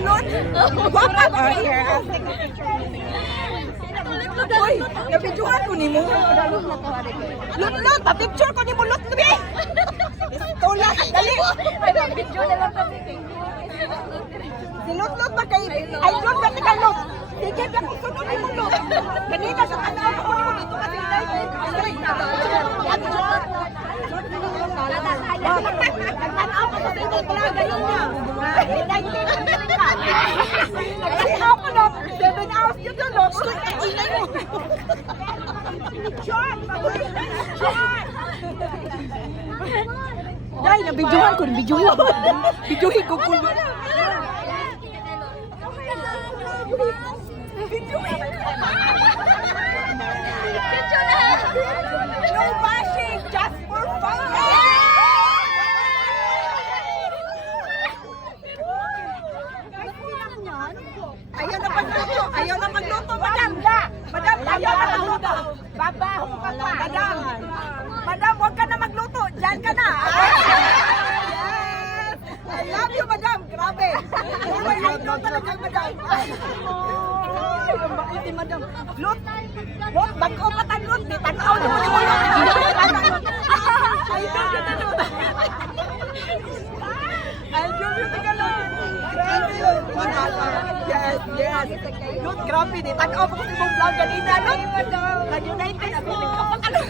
Lord. Wapa ba here? Uy, nabidyohan ko ni mo. Lot, pa-picture ko ni mo, Lot. Tabi! Tula, dali! Video na lang kami. Si Lot ba kay... Ay, Lot, ba't ka Lot? Sige, ba't isuno ni mo, Lot? Kanina sa kanila ko ni mo dito kasi dahil. Nagtanaw ko sa ito talaga yun niya. Nagtanaw ko Lot. 7 hours yun doon, Lot. Ingay mo. Short! Short! Dahil, nabidyohan ko, nabidyohan. Bidyohin ko kung... No bashing, just for fun! Ayaw na magluto, madam! Madam, ayaw na magluto! Babaho ka pa, madam! Madam, huwag ka na magluto! Diyan ka na! Yes! I love you, madam! Grabe! I love you talaga, madam! Ang bakit ni madam? Lut! Lut! Bago pa tan, Lut! Di tanaw na mo ni mo, Lut! I love you, Lut! I love you, Tagalog! Grabe yun! Yes, yes! Lut, grabe! Di tanaw pa ko si mong vlog kanina, Lut! Nag-United! Sabi ko, kapag ano?